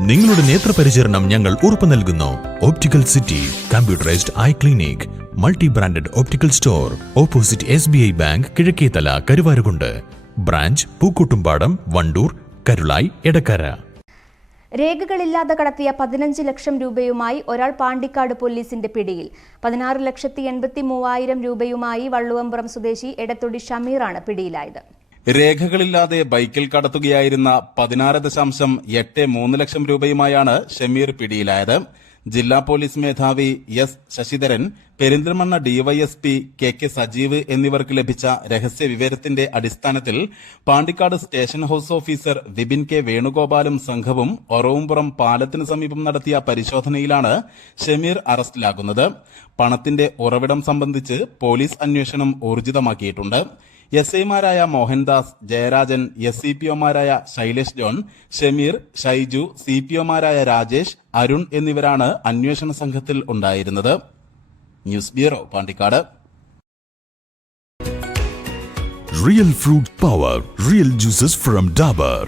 നിങ്ങളുടെ നേത്രപരിചരണം ഞങ്ങൾ ഉറപ്പു നൽകുന്നു. Optical city computerised eye clinic multi branded optical store opposite S B I bank Kizhakkethala Karuvarakundu branch Pookkottumpadam Wandoor Karulai Edakkara രേഖകളില്ലാതെ കടത്തിയ പതിനഞ്ച് ലക്ഷം രൂപയുമായി ഒരാൾ പാണ്ടിക്കാട് പോലീസിന്റെ പിടിയിൽ. പതിനാറ് ലക്ഷത്തി എൺപത്തി മൂവായിരം രൂപയുമായി വള്ളുവമ്പുറം സ്വദേശി എടത്തൊടി ഷമീറാണ് പിടിയിലായത്. രേഖകളില്ലാതെ ബൈക്കിൽ കടത്തുകയായിരുന്ന പതിനാറ് ദശാംശം എട്ട് മൂന്ന് ലക്ഷം രൂപയുമായാണ് ഷമീർ പിടിയിലായത്. ജില്ലാ പോലീസ് മേധാവി S Sasidharan Perinthalmanna DYSP K K Sajeev എന്നിവർക്ക് ലഭിച്ച രഹസ്യ വിവരത്തിന്റെ അടിസ്ഥാനത്തിൽ Pandikkad station house officer Vipin K വേണുഗോപാലും സംഘവും ഒറവുംപുറം പാലത്തിന് സമീപം നടത്തിയ പരിശോധനയിലാണ് ഷമീർ അറസ്റ്റിലാകുന്നത്. പണത്തിന്റെ ഉറവിടം സംബന്ധിച്ച് പോലീസ് അന്വേഷണം ഊർജിതമാക്കിയിട്ടുണ്ട്. എസ് ഐമാരായ Mohandas Jayarajan S C P ഒമാരായ Sailesh John Shameer Shaiju C P ഒമാരായ Rajesh Arun എന്നിവരാണ് അന്വേഷണ സംഘത്തിൽ ഉണ്ടായിരുന്നത്. News bureau Pandikkad. Real fruit power real juices from Dabur